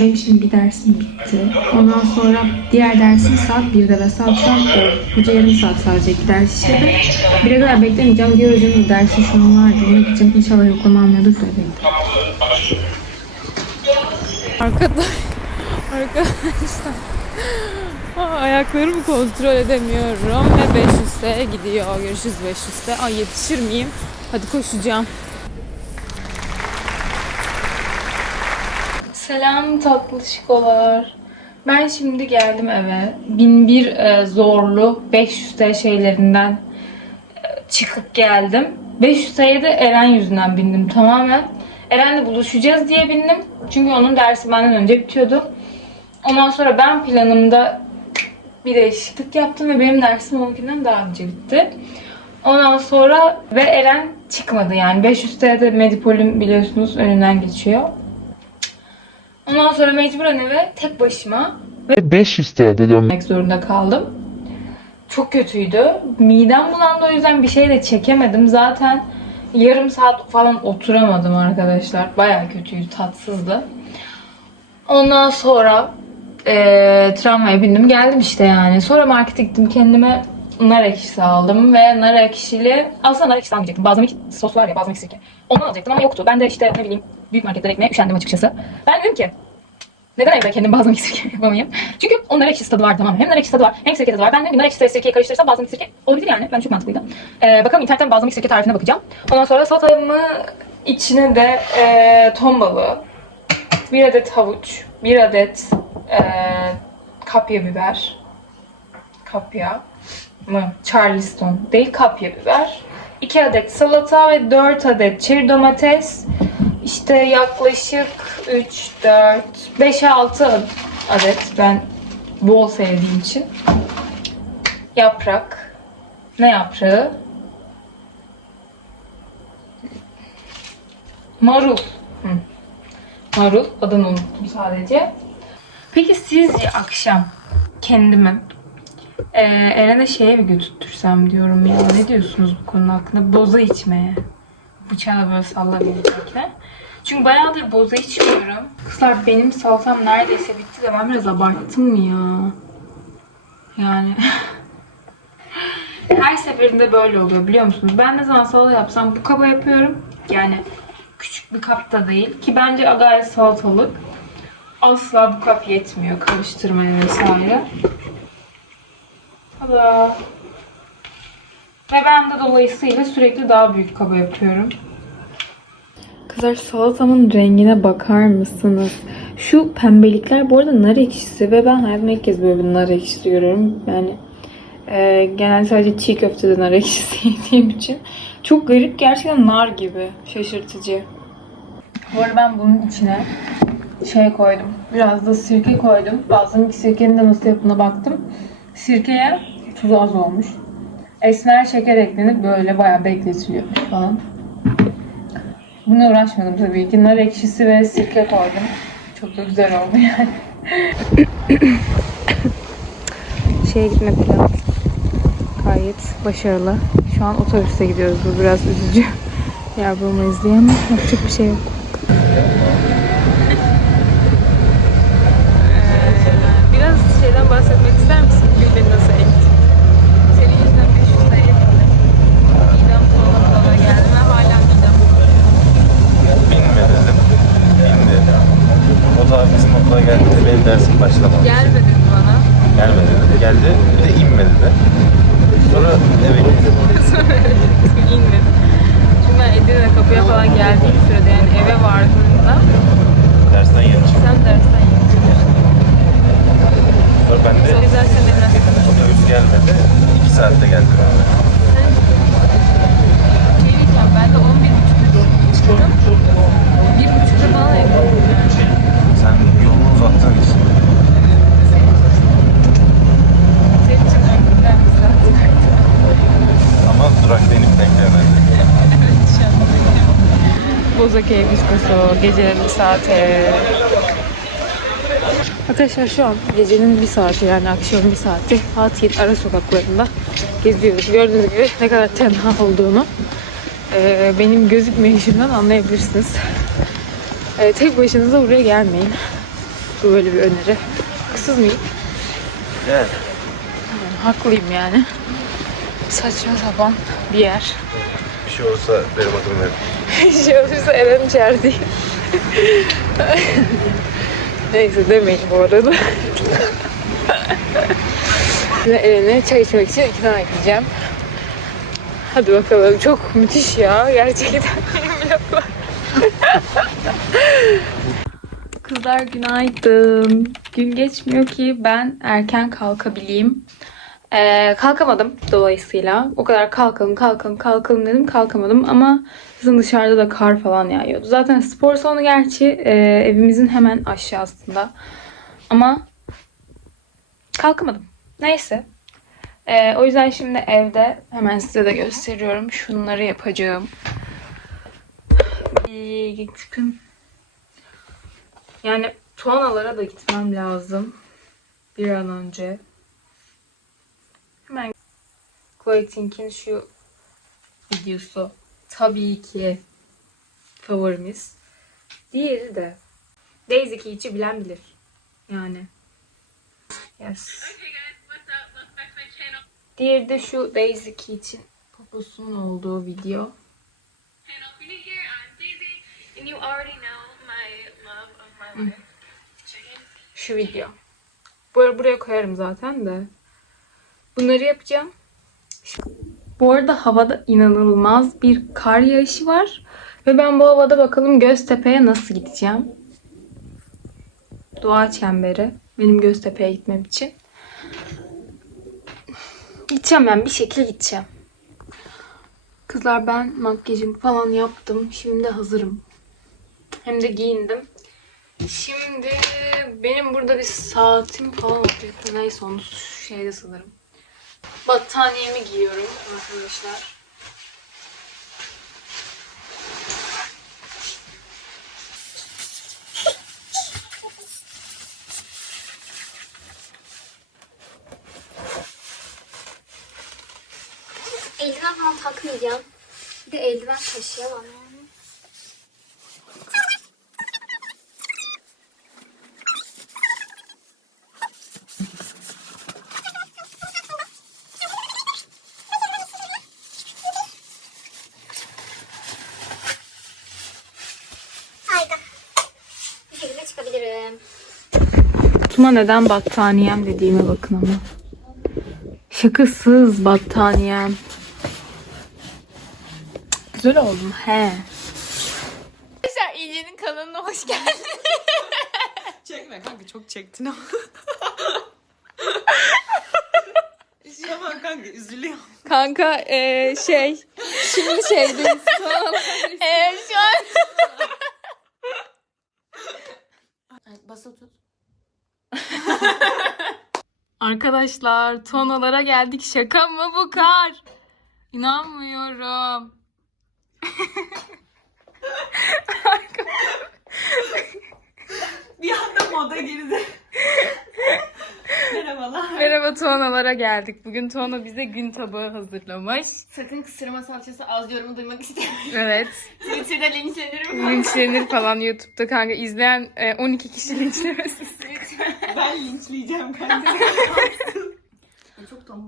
Benim şimdi bir dersim bitti. Ondan sonra diğer dersim saat 1'de ve saat şu an 10. Hoca yarım saat sadece iki ders işledi. Bire kadar beklemeyeceğim. Diğer hocanın dersi şu an var. Ona gideceğim. İnşallah yoklama almıyordur da bekle. Arkadaş, arkadaşlar. Ayaklarımı kontrol edemiyorum ve 500'te gidiyor. Görüşürüz 500'te. Ay yetişir miyim? Hadi koşacağım. Selam tatlışkolar. Ben şimdi geldim eve. 1001 e, zorlu 500 TL şeylerinden e, çıkıp geldim. 500 TL'ye de Eren yüzünden bindim tamamen. Eren'le buluşacağız diye bindim. Çünkü onun dersi benden önce bitiyordu. Ondan sonra ben planımda bir değişiklik yaptım ve benim dersim onunkinden daha önce bitti. Ondan sonra ve Eren çıkmadı yani. 500 TL'de Medipol'ün biliyorsunuz önünden geçiyor. Ondan sonra mecburen eve tek başıma 500 TL'de dönmek zorunda kaldım. Çok kötüydü. Midem bulandı o yüzden bir şey de çekemedim. Zaten yarım saat falan oturamadım arkadaşlar. Bayağı kötüydü, tatsızdı. Ondan sonra eee tramvaya bindim geldim işte yani. Sonra markete gittim kendime nar ekşisi aldım ve nar ekşili aslında nar ekşisi almayacaktım. Bazlamik sos var ya bazlamik sirke. Onu alacaktım ama yoktu. Ben de işte ne bileyim büyük marketlere gitmeye üşendim açıkçası. Ben dedim ki neden evde kendim bazlamik sirke yapamayayım? Çünkü onun nar ekşisi tadı var tamam. Hem nar ekşisi tadı var hem sirke tadı var. Ben de nar ekşisi sirkeyi karıştırırsam bazlamik sirke olabilir yani. Ben çok mantıklıydı. Ee, bakalım internetten bazlamik sirke tarifine bakacağım. Ondan sonra salatamı içine de e, ton balığı, bir adet havuç, bir adet e, kapya biber, kapya mı? Charleston değil kapya biber. 2 adet salata ve 4 adet çeri domates. İşte yaklaşık 3, 4, 5, 6 adet ben bol sevdiğim için. Yaprak. Ne yaprağı? Marul. Hı. Marul. Adını unuttum sadece. Peki sizce akşam kendimi ee, Eren'e şeye bir götürtürsem diyorum ya. Ne diyorsunuz bu konu hakkında? Boza içmeye. Bıçağı böyle sallamayacaklar. Çünkü bayağıdır boza içmiyorum. Kızlar benim salatam neredeyse bitti de ben biraz abarttım ya? Yani her seferinde böyle oluyor biliyor musunuz? Ben ne zaman salata yapsam bu kaba yapıyorum. Yani küçük bir kapta değil ki bence gayet salatalık. Asla bu kap yetmiyor karıştırmaya vesaire. Tada. Ve ben de dolayısıyla sürekli daha büyük kaba yapıyorum. Kızlar salatamın rengine bakar mısınız? Şu pembelikler bu arada nar ekşisi ve ben hayatımda ilk kez böyle bir nar ekşisi görüyorum. Yani e, genelde sadece çiğ köftede nar ekşisi yediğim için. Çok garip gerçekten nar gibi. Şaşırtıcı. Bu arada ben bunun içine şey koydum. Biraz da sirke koydum. Bazen sirkenin de nasıl yapına baktım. Sirkeye tuzu az olmuş. Esmer şeker eklenip böyle bayağı bekletiliyor falan. Buna uğraşmadım tabii ki. Nar ekşisi ve sirke koydum. Çok da güzel oldu yani. Şeye gitme planı gayet başarılı. Şu an otobüste gidiyoruz. Bu biraz üzücü. Diye ama yapacak bir şey yok. Biraz şeyden bahsetmek ister misin? Beni nasıl eğitti? Senin yüzünden 500 liraya bindim. Midem bulana bulana geldi ve hala midem binme dedim. O da bizim okula geldiğinde benim dersim başlamadı. Gelme dedi bana. Gelme dedi. Geldi. Bir de inme dedi. Sonra eve gitti. İnmedim. Çünkü ben Edirne kapıya falan geldiğim sürede yani eve vardığımda Dersten yeni çıktı. sen dersten yeni çıkmıştın. Sonra ben de de otobüs gelmedi. 2 saatte geldi. şey diyeceğim ben de 11.30'da çıktım. 1.30'da falan yani. Sen yolunu bir saat. Ama durakta inip denk gelmedi. Bozokey Biskosu, gecenin bir saati. Arkadaşlar şu an gecenin bir saati yani akşam bir saati Fatih'in ara sokaklarında geziyoruz. Gördüğünüz gibi ne kadar tenha olduğunu benim gözükmeyişimden anlayabilirsiniz. E, tek başınıza buraya gelmeyin. Bu böyle bir öneri. Haksız mıyım? Gel. Yani haklıyım yani. Saçma sapan bir yer. Bir şey olursa benim adım ver. şey olursa Eren içer değil. Neyse demeyin bu arada. Şimdi Eren'e çay içmek için ikna edeceğim. Hadi bakalım. Çok müthiş ya. Gerçekten benim laflar. Kızlar günaydın. Gün geçmiyor ki ben erken kalkabileyim. Ee, kalkamadım dolayısıyla. O kadar kalkalım kalkalım kalkalım dedim kalkamadım ama Kızın dışarıda da kar falan yağıyordu. Zaten spor salonu gerçi e, evimizin hemen aşağısında. Ama kalkamadım. Neyse. E, o yüzden şimdi evde hemen size de gösteriyorum. Şunları yapacağım. İyi gittim. Yani Tuanalara da gitmem lazım. Bir an önce. Hemen Chloe Tink'in şu videosu tabii ki favorimiz. Diğeri de Daisy Keach'i bilen bilir. Yani. Yes. Diğeri de şu Daisy Keach'in poposunun olduğu video. And you already know my love of my life. Şu video. Arada buraya koyarım zaten de. Bunları yapacağım. Bu arada havada inanılmaz bir kar yağışı var. Ve ben bu havada bakalım Göztepe'ye nasıl gideceğim. Doğa çemberi. Benim Göztepe'ye gitmem için. Gideceğim ben bir şekilde gideceğim. Kızlar ben makyajımı falan yaptım. Şimdi hazırım. Hem de giyindim. Şimdi benim burada bir saatim falan olacaktı. Neyse onu şeyde sanırım. Battaniyemi giyiyorum arkadaşlar. Eldiven falan takmayacağım. Bir de eldiven taşıyamam. Hayda. Bir şekilde çıkabilirim. Tuma neden battaniyem dediğime bakın ama. Şakasız battaniyem. Güzel oldum he. Arkadaşlar İlce'nin kanalına hoş geldiniz. Çekme kanka çok çektin ama. Tamam kanka üzülüyor. Kanka eee, şey şimdi şeydeyiz. Eee şu an. Arkadaşlar tonalara geldik. Şaka mı bu kar? İnanmıyorum. Bir anda moda girdi. Merhabalar. Merhaba Tuanalara geldik. Bugün Tuana bize gün tabağı hazırlamış. Sakın kısırma salçası az yorumu duymak istemiyorum. Evet. Twitter'da linçlenirim. Linçlenir falan YouTube'da kanka. izleyen e, 12 kişi linçlemesin. Ben linçleyeceğim kanka.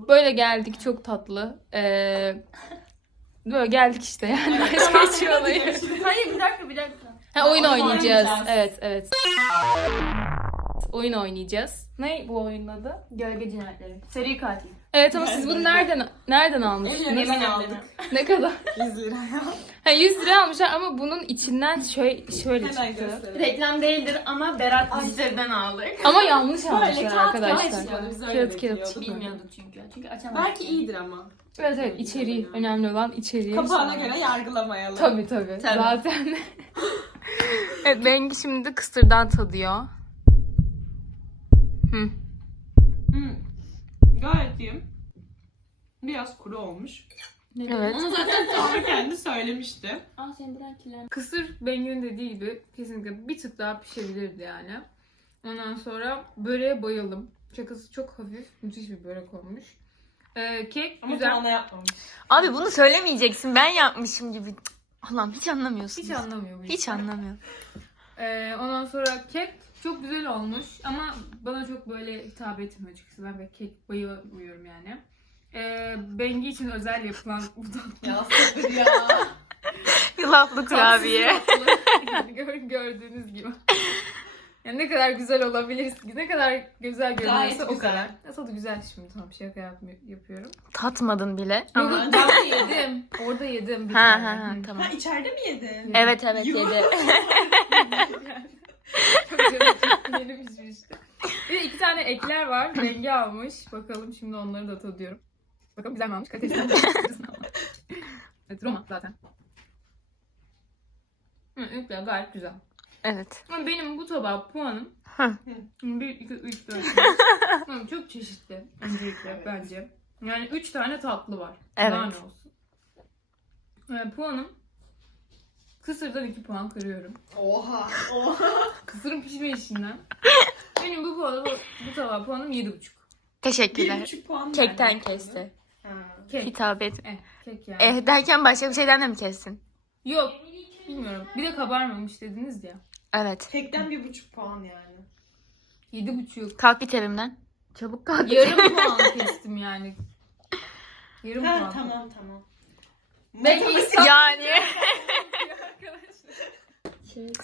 Böyle geldik çok tatlı. Ee, böyle geldik işte yani. Başka hiçbir olayı. Hayır bir dakika bir dakika. Ha, oyun oynayacağız. oynayacağız. Evet evet. Oyun oynayacağız. Ne bu oyunun adı? Gölge cinayetleri. Seri katil. Evet ama siz bunu nereden nereden almışsınız? Yemin aldık. Ne kadar? 100 lira. Ha 100 lira almışlar ama bunun içinden şöyle şöyle Hemen çıktı. gösterelim. Reklam değildir ama Berat Dijital'den aldık. Ama yanlış Böyle almışlar kağıt arkadaşlar. kağıt istiyordu, biz öyle Kağıt bekliyorduk. kağıt. Bilmiyorduk çünkü. Çünkü açamadık. Belki iyidir ama. Evet evet içeriği önemli olan içeriği. Kapağına göre yargılamayalım. Tabii tabii. Tabii. Zaten. evet Bengi şimdi kısırdan tadıyor. Hı. Hı. Gayet iyi. Biraz kuru olmuş. Evet. Onu zaten Tanrı kendi söylemişti. Aa senin buradan kirlen. Kısır Bengi'nin dediği gibi kesinlikle bir tık daha pişebilirdi yani. Ondan sonra böreğe bayıldım. Şakası çok hafif, müthiş bir börek olmuş. Ee, kek Ama güzel. Tuana yapmamış. Abi bunu söylemeyeceksin. Ben yapmışım gibi. Allah'ım hiç anlamıyorsun. Hiç anlamıyor bu Hiç anlamıyor. Ee, ondan sonra kek çok güzel olmuş ama bana çok böyle hitap etmiyor açıkçası. Ben böyle kek bayılamıyorum yani. Ee, Bengi için özel yapılan bu tatlı. Ya sabır ya. Yulaflı kurabiye. Gör, gördüğünüz gibi. Yani ne kadar güzel olabilir, ne kadar güzel görünüyorsa Gayet o güzel. kadar. Ya tadı güzel şimdi tamam şaka yapmı- yapıyorum. Tatmadın bile. Yok Ama... yok, ben de yedim. Orada yedim bir Ha tane. ha ha tamam. Ha içeride mi yedin? Evet evet Yuh. yedi. Çok canım pişmişti. Bir de iki tane ekler var. Rengi almış. Bakalım şimdi onları da tadıyorum. Bakalım güzel mi almış? Kalitesi mi? evet Roma zaten. Hı, ekler gayet güzel. Evet. Ama benim bu tabağa puanım Hı. 1, 2, 3, 4, 5. Çok çeşitli öncelikle bence. Yani 3 tane tatlı var. Evet. Daha ne olsun. Yani puanım kısırdan 2 puan kırıyorum. Oha. Oha. Kısırın pişme işinden. Benim bu puanı, bu, bu tabağa puanım 7,5. Bir Teşekkürler. buçuk puan Kekten verdim. kesti. Ha. Kek. Hitap et. Eh, kek yani. Eh derken başka bir şeyden de mi kestin? Yok. Bilmiyorum. Bir de kabarmamış dediniz ya. Evet. Kekten bir buçuk puan yani. 7,5. Kalk git evimden. Çabuk kalk. Yarım puan kestim yani. Yarım Ha puan. tamam tamam. İnsan... Yani.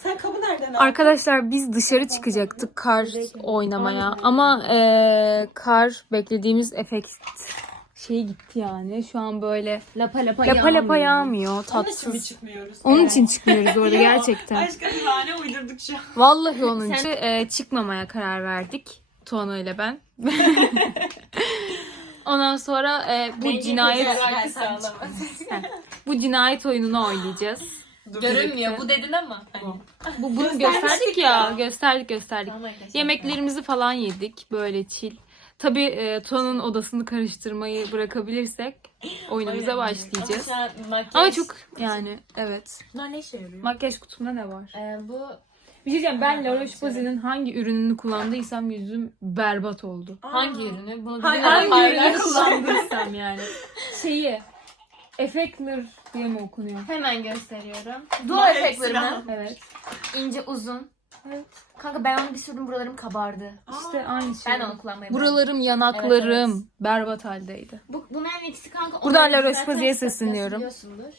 Sen kabı nereden aldın? Arkadaşlar biz dışarı çıkacaktık kar oynamaya ama eee, kar beklediğimiz efekt şey gitti yani. Şu an böyle Lapa lapa lapa lapa yağmıyor. yağmıyor Onun için mi tatsız. çıkmıyoruz? Onun için çıkmıyoruz orada gerçekten. Başka bir bahane uydurduk şu an. Vallahi onun için eee, çıkmamaya karar verdik. Tuana ile ben. Ondan sonra eee, bu cinayet Heh, bu cinayet oyununu oynayacağız. Görünmüyor bu dedin ama. Bu bunu gösterdik ya. Gösterdik gösterdik. Yemeklerimizi falan yedik böyle chill. Tabii e, Tuana'nın odasını karıştırmayı bırakabilirsek oyunumuza başlayacağız. Ama çok yani evet. Bunlar ne işe yarıyor? Makyaj kutumda ne var? Ee, bu Bir şey diyeceğim ben La Roche-Posay'nin hangi ürününü kullandıysam yüzüm berbat oldu. hangi ürünü? Bunu Hangi, bizimle hangi paylaş. ürünü kullandıysam yani. Şeyi Effectler diye mi okunuyor? Hemen gösteriyorum. Dual efektleri mi? Evet. İnce uzun. Evet. Kanka ben onu bir sürdüm buralarım kabardı. İşte aynı şey. Ben onu kullanmayı Buralarım, yanaklarım Evet, berbat haldeydi. Bu, bunun en iyisi kanka. Buradan La Roche zaten Posay'e zaten sesleniyorum. biliyorsundur.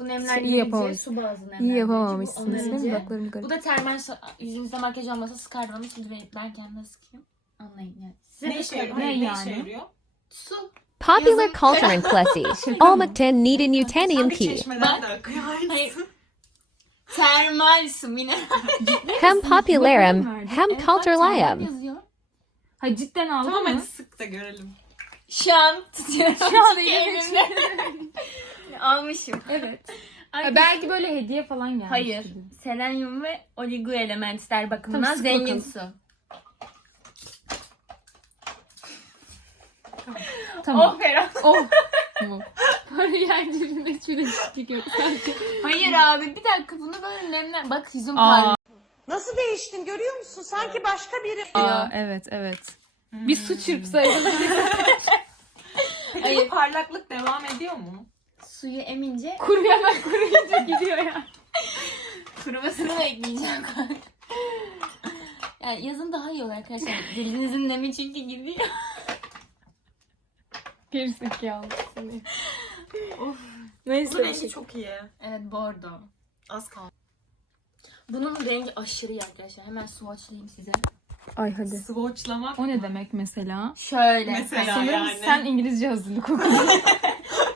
Bu İyi nemlendirici yapamamış. su bazlı nemlendirici. İyi yapamamışsınız değil mi? Dudaklarım garip. Bu da termal yüzünüzde makyaj olmasa sıkardım ama şimdi ben, ben kendime sıkayım. Anlayın yani. Size Ne işe yarıyor? Ne yani? Su. Popular culture in Plessy. Almackton need a Newtonian Sanki key. çeşmeden de akıyor Hayır. Termal su mineral. Hem popularum, Bakın hem bak, yazıyor. Ha cidden aldın Tamam mı? hadi sık da görelim. Şu an tutuyorum. Şu an elimde. Almışım. Evet. Ha, belki böyle hediye falan gelmiş. Hayır. Selenyum ve oligo elementler bakımından Tamam, sık zengin bakalım. su. Tamam. Oh Ferah. Oh. Tamam. Böyle yerlerinde çürük çıkıyor. sanki. Hayır abi bir dakika bunu böyle nemlen. Bak yüzüm parlıyor. Nasıl değiştin görüyor musun? Sanki başka biri. Aa, evet evet. Bir su çırpsaydın. Peki Hayır. bu parlaklık devam ediyor mu? Suyu emince Kuru hemen kuruyunca gidiyor ya. kurumasını bekleyeceğim kanka. Yani yazın daha iyi olur arkadaşlar. Dilinizin nemi çünkü gidiyor. Gerizekalısın. Of. Bu Neyse. rengi çok iyi. Evet bordo. Az kaldı. Bunun rengi aşırı iyi arkadaşlar. Hemen swatchlayayım size. Ay hadi. Swatchlamak. O ne demek mesela? Şöyle. Mesela Sanırım yani. sen İngilizce hazırlık okudun.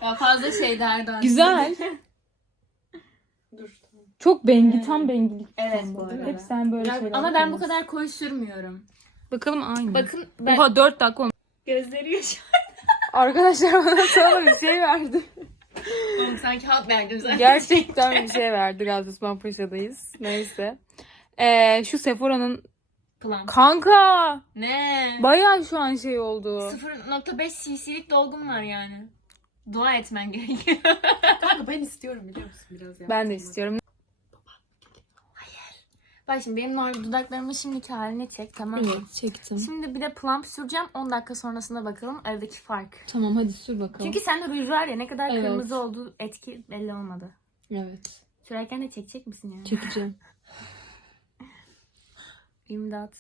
Ya fazla şey derdi Güzel. Dur. Çok bengi, tam bengilik. Evet bu böyle. arada. Hep sen böyle Ya, şeyler ama ben bu yapıyorsun. kadar koyu sürmüyorum. Bakalım aynı. Bakın ben... Oha 4 dakika olmuş. Gözleri yaşıyor. Arkadaşlar bana sana bir şey verdi. Oğlum sanki halk verdim zaten. Gerçekten bir şey verdi. Gazi Osman Paşa'dayız. Neyse. Ee, şu Sephora'nın Plan. kanka Ne? bayağı şu an şey oldu. 0.5 cc'lik dolgun var yani. Dua etmen gerekiyor. Kanka ben istiyorum biliyor musun biraz ya. Ben de istiyorum. Bak şimdi benim normal dudaklarımın şimdiki halini çek tamam mı? Evet çektim. Şimdi bir de plump süreceğim. 10 dakika sonrasına bakalım aradaki fark. Tamam hadi sür bakalım. Çünkü sende ruj var ya ne kadar Evet. kırmızı olduğu etki belli olmadı. Evet. Sürerken de çekecek misin yani? Çekeceğim. İmdat.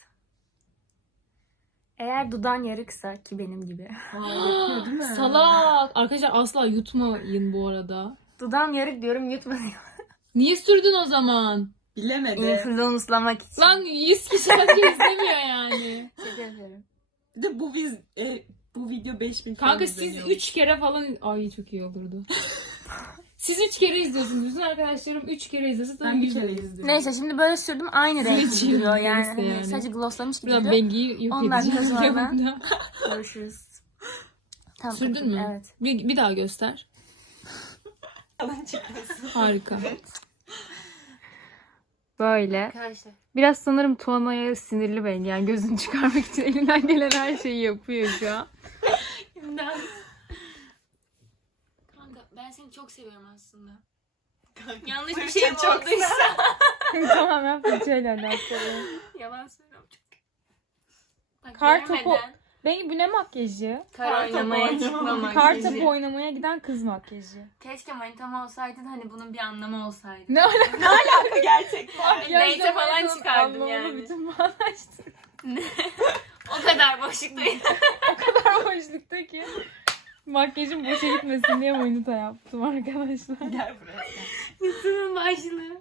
Eğer dudan yarıksa ki benim gibi. Salak. Arkadaşlar asla yutmayın bu arada. Dudan yarık diyorum yutma diyor. Niye sürdün o zaman? Bilemedi. Influence ıslamak için. Lan 100 kişi bence izlemiyor yani. Şaka yapıyorum. Bir de bu biz e, bu video 5000 falan Kanka siz izleniyor. 3 kere falan... Ay çok iyi olurdu. siz 3 kere izliyorsunuz. Bütün arkadaşlarım 3 kere izlese ben bir kere izliyorum. Neyse şimdi böyle sürdüm aynı renk Seçim, duruyor yani. neyse Hani yani. Sadece glosslanmış gibi Buradan duruyor. Bengi'yi yok Onlar edeceğim. sonra ben- yanımda. Görüşürüz. Tamam, Sürdün mü? Evet. Bir, bir daha göster. Yalan çıkmasın. Harika. Böyle. Arkadaşlar. Biraz sanırım Tuana'ya sinirli ben. Yani gözünü çıkarmak için elinden gelen her şeyi yapıyor şu an. ben seni çok seviyorum aslında. Kanka, Yanlış bir şey mi çok olduysa. tamam ben fırçayla alakalı. Yalan söylüyorum çok. Bak, Kar topu- görmeden Ben bu ne makyajı? Kar Kar topu oynamaya oynama çıkma Kar makyajı. topu oynamaya giden kız makyajı. Keşke manitam olsaydı da hani bunun bir anlamı olsaydı. Ne alaka? Kanka gerçekten. Neyse falan çıkardım yani. Bütün bağlaştı. O kadar boşluktayım. o kadar boşlukta ki. Makyajım boşa gitmesin diye manita yaptım arkadaşlar. Gel buraya. YouTube'un başlığı.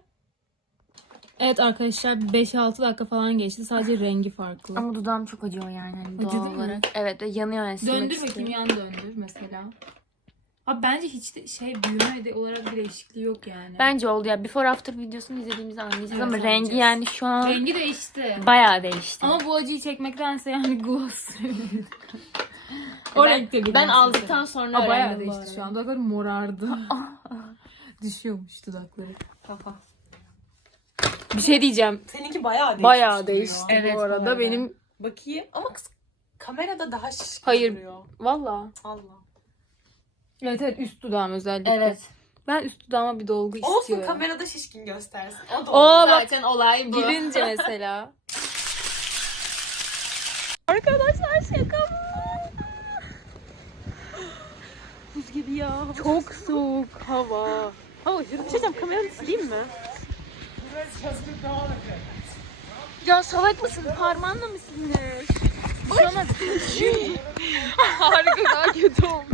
Evet arkadaşlar 5-6 dakika falan geçti. Sadece rengi farklı. Ama dudağım çok acıyor yani hani Acıdı doğal mı? olarak. Evet ve yanıyor yani. silmek Döndür istiyorum. bakayım yan döndür mesela. Abi bence hiç de şey büyüme de olarak bir değişikliği yok yani. Bence oldu ya. Before after videosunu izlediğimizde anlayacağız Evet, ama rengi yani şu an rengi değişti. bayağı değişti. Ama bu acıyı çekmektense yani gloss. o Ben- renkte bir ben aldıktan sonra Aa, bayağı öğrendim bu değişti arada. şu an. Dudakları morardı. Düşüyormuş dudakları. Kafa. Bir şey diyeceğim. Seninki bayağı değişti. Bayağı değişti Evet, bu bu arada. arada. Benim Bakayım ama kız kamerada daha şişkin Hayır. duruyor. valla. Allah. Evet evet üst dudağım özellikle. Evet. Ben üst dudağıma bir dolgu Olsun istiyorum. kamerada şişkin göstersin. O da Oo, bak- Zaten olay bu. Girince mesela. Arkadaşlar şaka mı? Buz gibi ya. Çok soğuk hava. Hava aşırı Bir şey diyeceğim kameranı sileyim mi? Ya salak mısın? Parmağınla mı silinir? harika daha kötü oldu.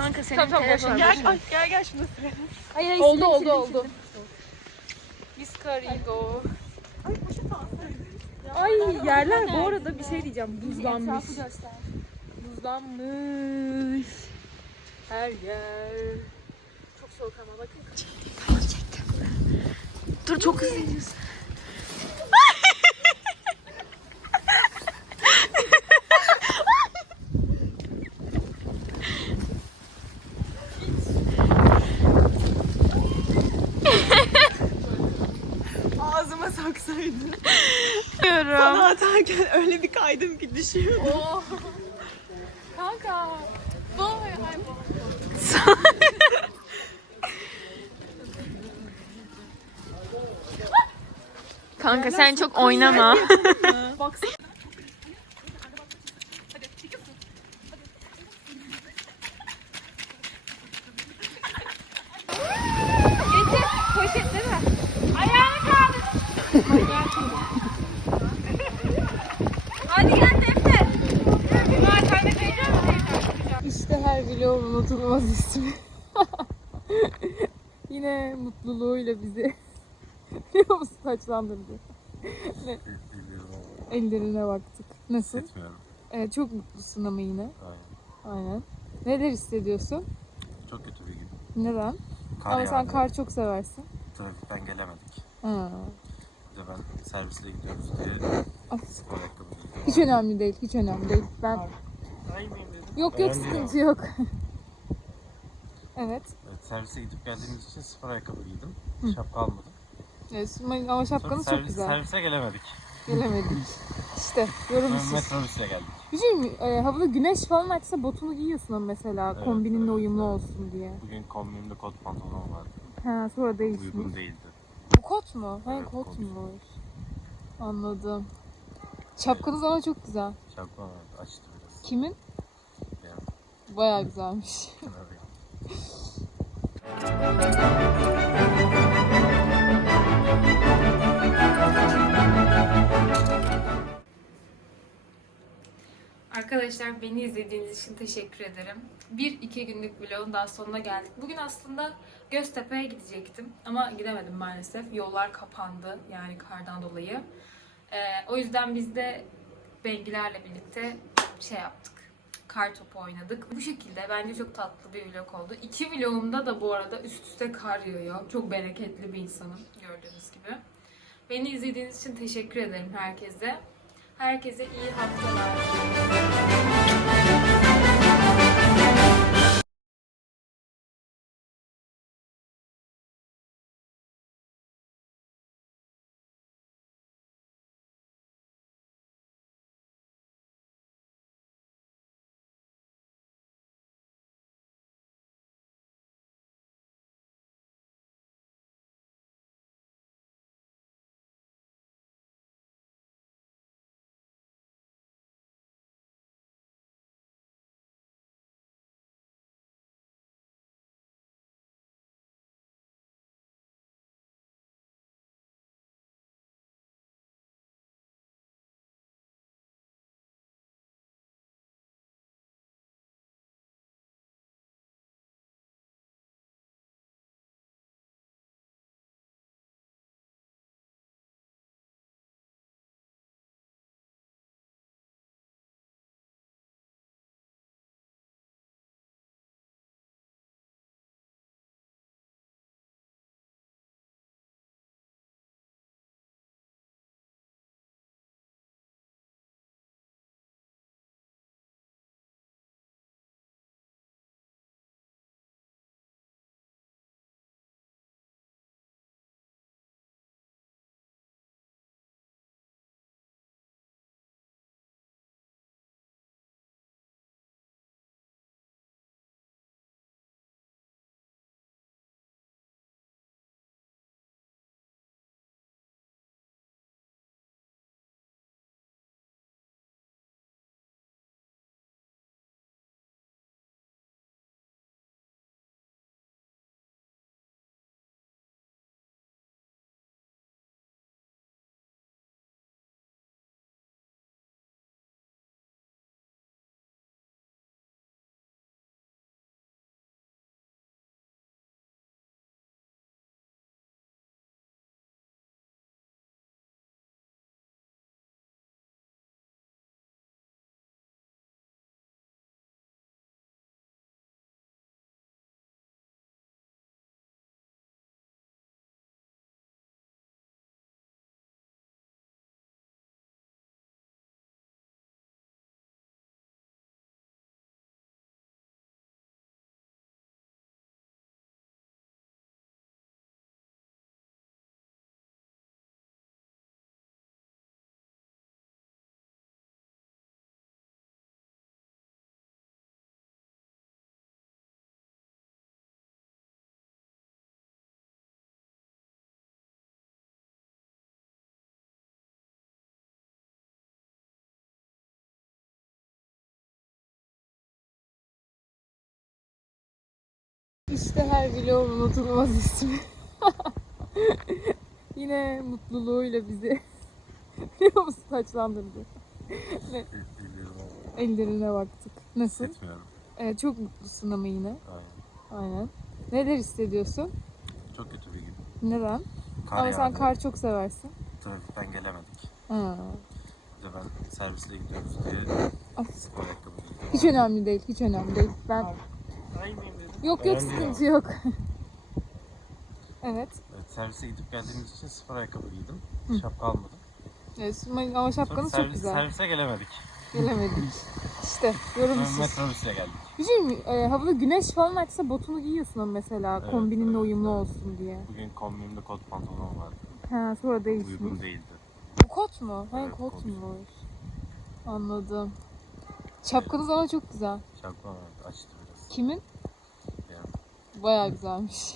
Kanka senin Tamam, telefonun. Gel, ay, gel gel şunu silelim. Ay, ay, Oldu sildim, oldu sildim, oldu. Biscarigo. Ay poşet. Ay yerler bu arada bir şey diyeceğim. Buzlanmış. Buzlanmış. Her yer. Çok soğuk ama bakın. Dur çok hızlı gidiyorsun. Kaydım ki düşüyor. Kanka. Kanka sen çok oynama. Her vlogun unutulmaz ismi. Yine mutluluğuyla bizi biliyor musun taçlandırdı. Ne? Ellerine baktık. Nasıl? Hissetmiyorum. Evet, çok mutlusun ama yine. Aynen. Aynen. Neler hissediyorsun? Çok kötü bir gün. Neden? Kar ama sen yağdı. kar çok seversin. Trafikten gelemedik. Ha. Bir de ben servisle gidiyoruz diye Ay. spor ayakkabı giydim. Hiç önemli değil, hiç önemli değil. Ben Yok yok Önemli sıkıntı yok. evet. Evet, servise gidip geldiğimiz için spor ayakkabı giydim. Şapka almadım. evet. Ama şapkanız çok servis- güzel. Servise gelemedik. Gelemedik. İşte Sonra yorumsuz. metrobüsle geldik. Şey mi? E, havada güneş falan açsa botunu giyiyorsun ama mesela Evet, kombininle evet, uyumlu evet. olsun diye. Bugün kombinimde kot pantolon vardı. Ha sonra değişmiş. Uygun değildi. Bu kot mu? Ha Evet, kot kot. muymuş? Anladım. Şapkanız ama çok güzel. Şapka vardı. Açtı biraz. Kimin? Ya. Bayağı güzelmiş. Arkadaşlar beni izlediğiniz için teşekkür ederim. Bir iki günlük vlogun daha sonuna geldik. Bugün aslında Göztepe'ye gidecektim ama gidemedim maalesef. Yollar kapandı yani kardan dolayı. Ee, o yüzden biz de Bengilerle birlikte şey yaptık. Kar topu oynadık. Bu şekilde bence çok tatlı bir vlog oldu. İki vlogumda da bu arada üst üste kar yağıyor. Çok bereketli bir insanım gördüğünüz gibi. Beni izlediğiniz için teşekkür ederim herkese. Herkese iyi haftalar. İşte her vlogun unutulmaz ismi. Yine mutluluğuyla bizi biliyor musun taçlandırdı. Ellerine baktık. Nasıl? Hissetmiyorum. Evet, çok mutlusun ama yine. Aynen. Aynen. Neler hissediyorsun? Çok kötü bir gün. Neden? Kar ama sen yağdı. kar çok seversin. Trafikten gelemedik. Ha. Bir de ben servisle gidiyoruz diye spor ayakkabı giydim. Hiç önemli değil, hiç önemli değil. Ben Yok yok sıkıntı yok. evet. Evet, servise gidip geldiğimiz için spor ayakkabı giydim. Şapka almadım. evet. Ama Sonra şapkanız çok servis, güzel. servise gelemedik. Gelemedik. İşte yorum Sonra siz. metrobüsle geldik. Bir şey? E, havada güneş falan açsa botunu giyiyorsun mesela Evet, kombininle evet, uyumlu evet. olsun diye. Bugün kombinimde kot pantolon vardı. Ha sonra değişmiş. Uygun değildi. Bu kot mu? Evet, kot kot. mu? Anladım. Şapkanız ama çok güzel. Şapka vardı açtı biraz. Kimin? Ya. Bayağı güzelmiş.